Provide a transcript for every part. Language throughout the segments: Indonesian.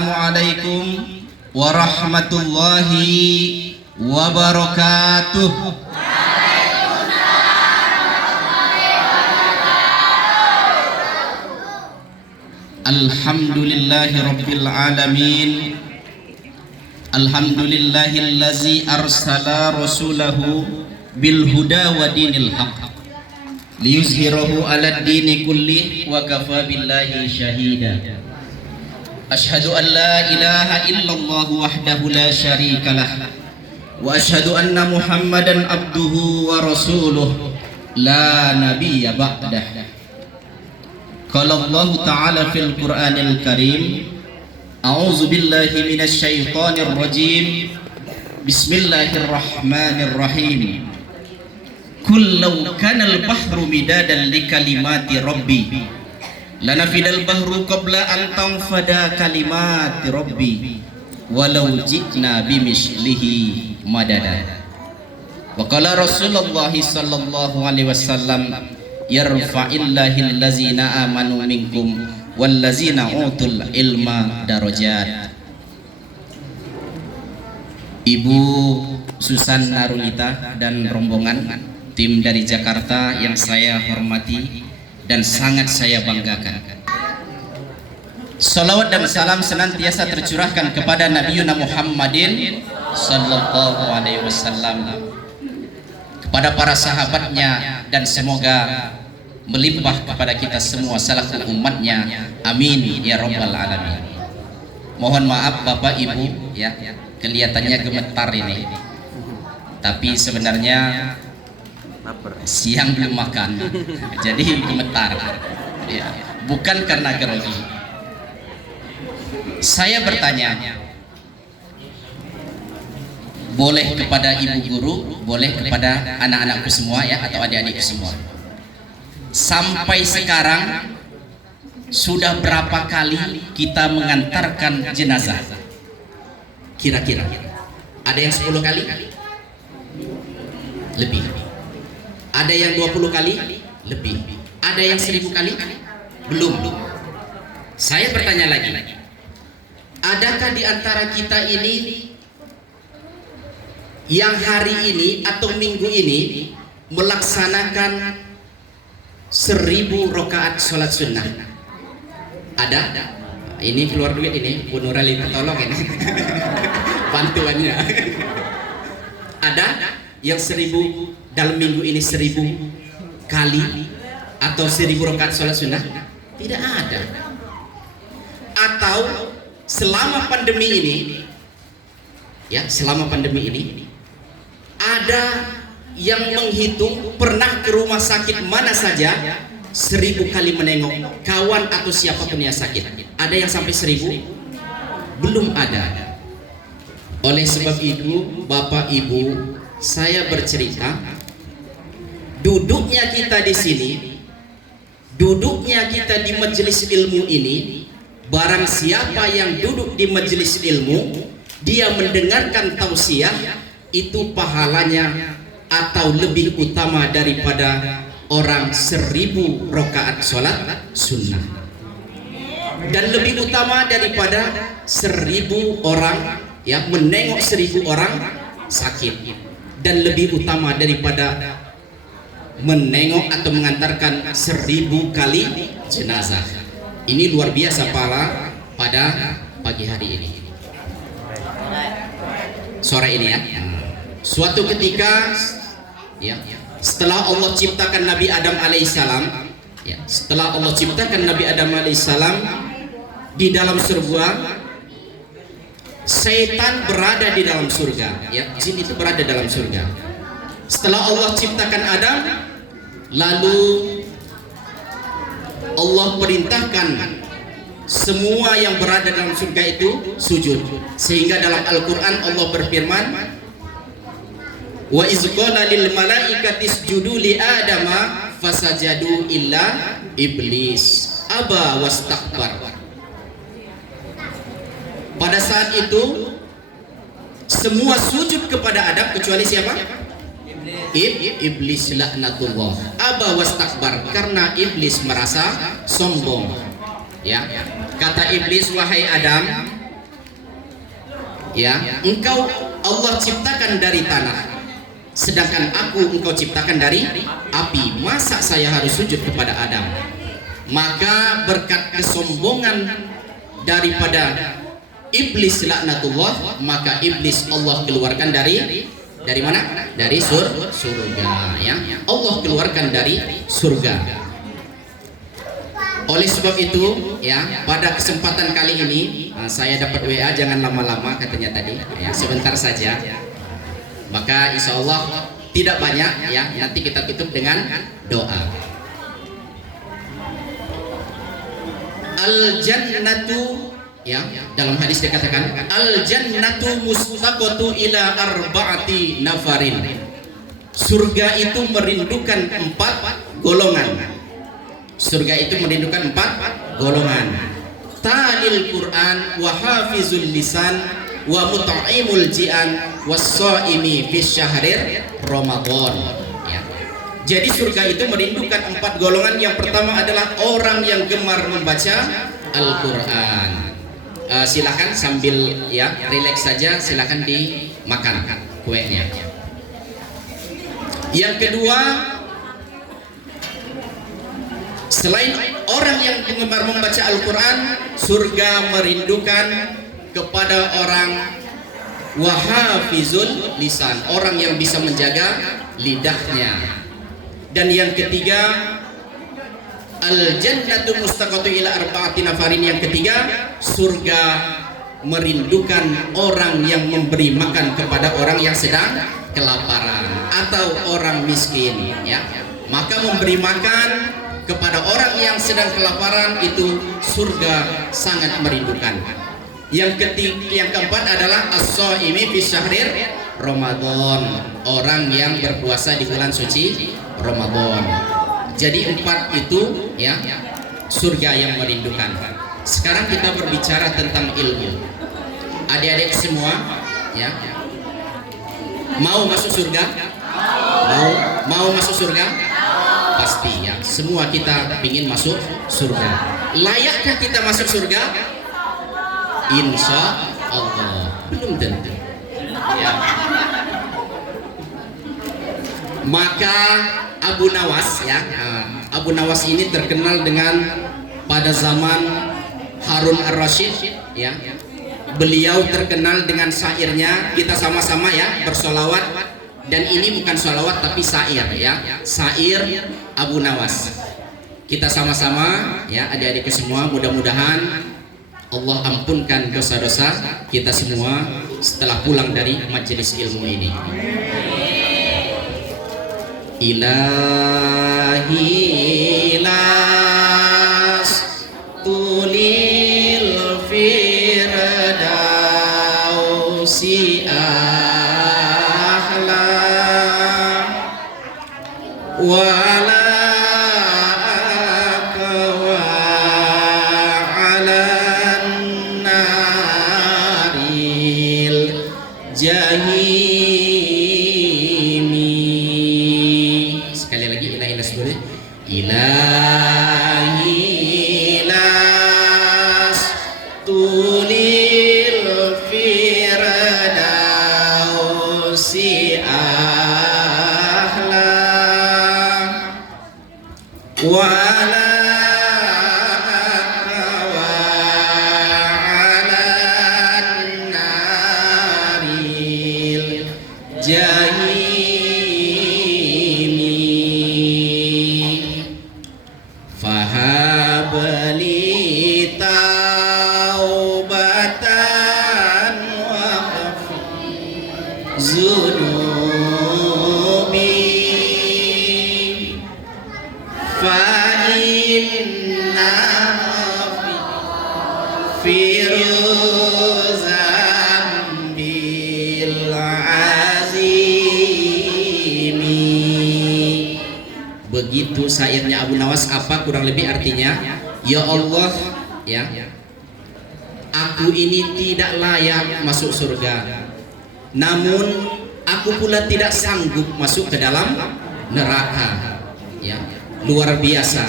Assalamualaikum warahmatullahi wabarakatuh. Alhamdulillahi rabbil alamin. Alhamdulillahillazi arsala rasulahu bil huda wa dinil haq liyuzhirahu ala dini kulli wa kafa billahi syahida. Ashhadu an la ilaha illallah wahdahu la syarika lah wa ashhadu anna Muhammadan abduhu wa rasuluh la nabiyya ba'dah. Qala Allah ta'ala fil Qur'anil Karim, a'udzu billahi minasy syaithanir rajim. Bismillahirrahmanirrahim. Qul law kana al-bahru midadan li kalimati rabbi lanafidal bahru qabla an tanfada kalimati rabbi walau ji'na bimislihi madada. Wa qala Rasulullah sallallahu alaihi wasallam, yarfa'illahil ladzina amanu minkum wal ladzina utul ilma darajat. Ibu Susan Narunita dan rombongan tim dari Jakarta yang saya hormati dan sangat saya banggakan. Salawat dan salam senantiasa tercurahkan kepada Nabiuna Muhammadin sallallahu alaihi wasallam, kepada para sahabatnya, dan semoga melimpah kepada kita semua selaku umatnya. Amin ya rabbal alamin. Mohon maaf Bapak Ibu ya, kelihatannya gemetar ini, tapi sebenarnya siang belum makan jadi gemetar ya, bukan karena grogi. Saya bertanya, boleh kepada ibu guru, boleh kepada anak-anakku semua ya, atau adik-adikku semua, sampai sekarang sudah berapa kali kita mengantarkan jenazah? Kira-kira ada yang 10 kali? Lebih. Ada yang 20 kali? Lebih. Ada yang 1000 kali? Belum. Saya bertanya lagi, adakah di antara kita ini yang hari ini atau minggu ini melaksanakan 1000 rakaat sholat sunnah? Ada? Ini keluar duit ini, Bu Nuralina tolong ini bantuannya. Ada yang 1000 dalam minggu ini 1000 kali atau 1000 rakaat sholat sunnah? Tidak ada. Atau selama pandemi ini ya, selama pandemi ini ada yang menghitung pernah ke rumah sakit mana saja 1000 kali menengok kawan atau siapapun yang sakit? Ada yang sampai 1000? Belum ada. Oleh sebab itu Bapak Ibu, saya bercerita, duduknya kita di sini, duduknya kita di majelis ilmu ini, barang siapa yang duduk di majelis ilmu, dia mendengarkan tausiah, itu pahalanya atau lebih utama daripada orang 1000 rakaat sholat sunnah, dan lebih utama daripada 1000 orang yang menengok 1000 orang sakit, dan lebih utama daripada menengok atau mengantarkan 1000 kali jenazah. Ini luar biasa pahala pada pagi hari ini, sore ini ya. Suatu ketika ya, setelah Allah ciptakan Nabi Adam alaihissalam ya, setelah Allah ciptakan Nabi Adam alaihissalam di dalam surga, setan berada di dalam surga ya, jin itu berada dalam surga. Setelah Allah ciptakan Adam, lalu Allah perintahkan semua yang berada dalam surga itu sujud, sehingga dalam Al-Quran Allah berfirman, wa iz qala lil malaikati isjudu li adama fasajadu illa iblis aba wastakbar. Pada saat itu semua sujud kepada Adam kecuali siapa? Iblis laknatullah. Aba wastakbar, karena iblis merasa sombong. Ya, kata iblis, wahai Adam, ya, engkau Allah ciptakan dari tanah, sedangkan aku engkau ciptakan dari api. Masa saya harus sujud kepada Adam? Maka berkat kesombongan daripada iblis laknatullah, maka iblis Allah keluarkan dari mana? Dari surga, ya. Allah keluarkan dari surga. Oleh sebab itu, ya, pada kesempatan kali ini saya dapat WA, jangan lama-lama katanya tadi, ya, sebentar saja. Maka insya Allah tidak banyak, ya. Nanti kita tutup dengan doa. Al-jannatu, ya, dalam hadis dikatakan al-jannatu mustaqatu ila arba'ati nafarin. Surga itu merindukan 4 golongan. Surga itu merindukan 4 golongan. Talil Quran wa hafizul lisan wa mut'imul ji'an was-shaimi fi syahrir Ramadan, ya. Jadi surga itu merindukan 4 golongan. Yang pertama adalah orang yang gemar membaca Al-Quran. Silakan sambil, ya, rileks saja, silakan dimakan kuenya. Yang kedua, selain orang yang gemar membaca Al-Quran, surga merindukan kepada orang wahafizul lisan, orang yang bisa menjaga lidahnya. Dan yang ketiga, al-jannatu mustaqatu ila arba'ati nafarin. Yang ketiga, surga merindukan orang yang memberi makan kepada orang yang sedang kelaparan atau orang miskin, ya. Maka memberi makan kepada orang yang sedang kelaparan itu surga sangat merindukan. Yang keempat adalah as-shaimi fi syahrir Ramadan, orang yang berpuasa di bulan suci Ramadan. Jadi 4 itu, ya, surga yang merindukan. Sekarang kita berbicara tentang ilmu. Adik-adik semua, ya, mau masuk surga? Mau masuk surga? Pasti, ya. Semua kita ingin masuk surga. Layakkah kita masuk surga? Insya Allah belum tentu, ya. Maka Abu Nawas, ya, Abu Nawas ini terkenal dengan pada zaman Harun ar-Rasyid, ya. Beliau terkenal dengan syairnya. Kita sama-sama, ya, bersolawat. Dan ini bukan sholawat tapi syair, ya, syair Abu Nawas. Kita sama-sama, ya, adik-adik semua, mudah-mudahan Allah ampunkan dosa-dosa kita semua setelah pulang dari majelis ilmu ini. Ilahi las tulil firdausi ahla wala jahimi. Sekali lagi, ilahi las boleh. Ilahi las tulil firdausi ahla wala jahimi. Fahabli taubatan wa zunubi fa inna firuzan bil azimi. Begitu syairnya Abu Nawas. Apa kurang lebih artinya? Ya Allah, ya, aku ini tidak layak masuk surga, namun aku pula tidak sanggup masuk ke dalam neraka, ya. Luar biasa,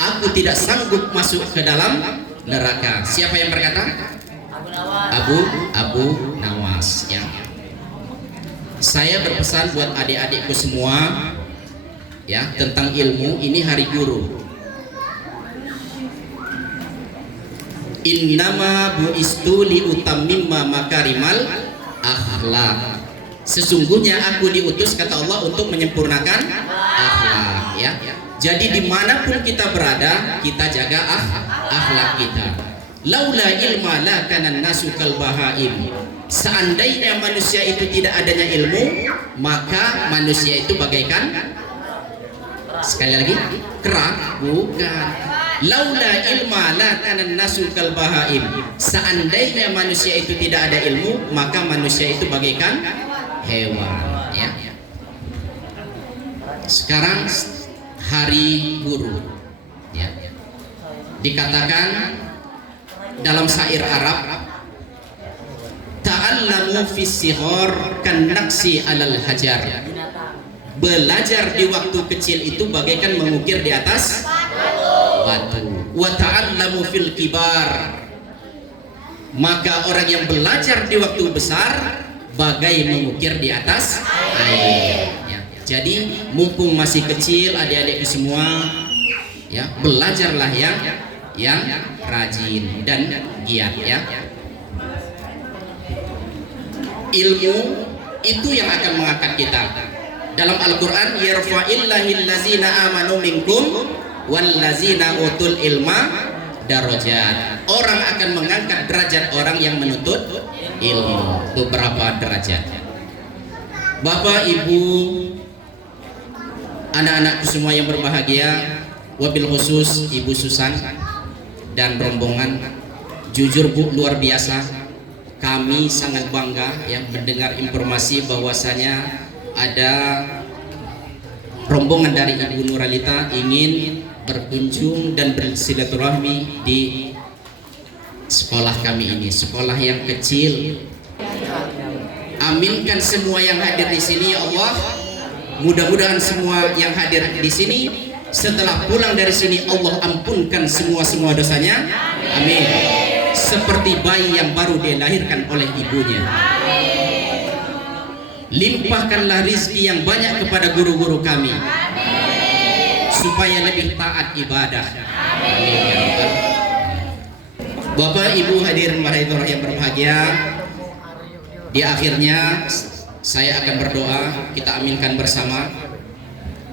aku tidak sanggup masuk ke dalam neraka. Siapa yang berkata? Abu Nawas ya. Saya berpesan buat adik-adikku semua ya tentang ilmu. Ini hari guru. Innama bu'istu li utammima makarimal akhlak. Sesungguhnya aku diutus kata Allah untuk menyempurnakan akhlak ya. Jadi dimanapun kita berada, kita jaga akhlak kita. Laula ilma la kana nasu kal bahaim. Seandainya manusia itu tidak adanya ilmu, maka manusia itu bagaikan, sekali lagi, kera. Bukan. Laula ilma la kana nasu kal bahaim. Seandainya manusia itu tidak ada ilmu, maka manusia itu bagaikan hewan ya. Sekarang hari guru ya. Dikatakan dalam syair Arab, ta'allamu fis sighar kan naqsi alal hajar. Belajar di waktu kecil itu bagaikan mengukir di atas batu. Wa ta'allamu fil kibar. Maka orang yang belajar di waktu besar bagai mengukir di atas air ya. Jadi mumpung masih kecil adik-adik semua ya, belajarlah yang rajin dan giat ya. Ilmu itu yang akan mengangkat kita. Dalam Al-Qur'an, yarfa'illahil ladzina amanu minkum wal ladzina utul ilma darajat. Orang akan mengangkat derajat orang yang menuntut ilmu, beberapa derajat. Bapak, Ibu, anak-anakku semua yang berbahagia, wabil khusus Ibu Susan dan rombongan, jujur Bu, luar biasa. Kami sangat bangga ya mendengar informasi bahwasanya ada rombongan dari Ibu Nuralita ingin berkunjung dan bersilaturahmi di sekolah kami ini, sekolah yang kecil. Aminkan semua yang hadir di sini ya Allah. Mudah-mudahan semua yang hadir di sini setelah pulang dari sini Allah ampunkan semua dosanya. Amin. Seperti bayi yang baru dilahirkan oleh ibunya. Limpahkanlah rizki yang banyak kepada guru-guru kami supaya lebih taat ibadah. Amin. Bapak, Ibu, hadirin warahmatullahi yang berbahagia, di akhirnya saya akan berdoa, kita aminkan bersama.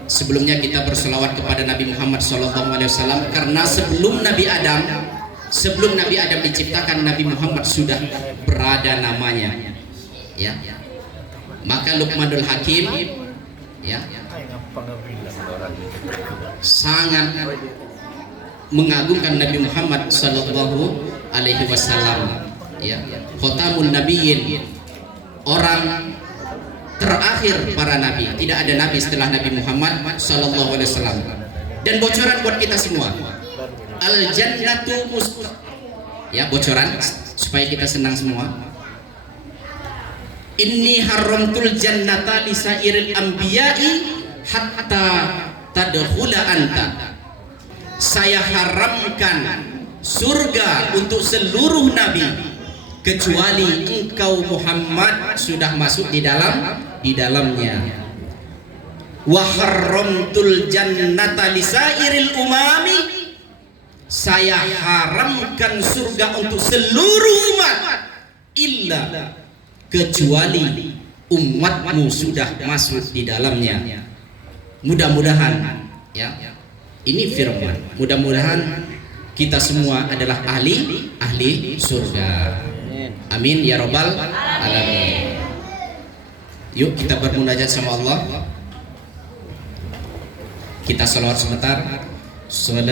Sebelumnya kita berselawat kepada Nabi Muhammad SAW, karena sebelum Nabi Adam diciptakan, Nabi Muhammad sudah berada namanya ya. Maka Luqmanul Hakim ya sangat mengagungkan Nabi Muhammad sallallahu alaihi wasallam ya. Khotamun nabiyyin, orang terakhir para nabi. Tidak ada nabi setelah Nabi Muhammad sallallahu alaihi wasallam. Dan bocoran buat kita semua. Al jannatu ya, bocoran supaya kita senang semua. Inni haramtul jannata li sairil anbiya'i hatta tadkhula anta. Saya haramkan surga untuk seluruh nabi kecuali engkau Muhammad sudah masuk di dalamnya. Wa haramtul jannata li sairil umami. Saya haramkan surga untuk seluruh umat illa kecuali umatmu sudah masuk di dalamnya. Mudah-mudahan ya, ini firman, mudah-mudahan kita semua adalah ahli surga. Amin ya robbal alamin. Yuk kita bermunajat sama Allah. Kita sholawat sebentar. Salat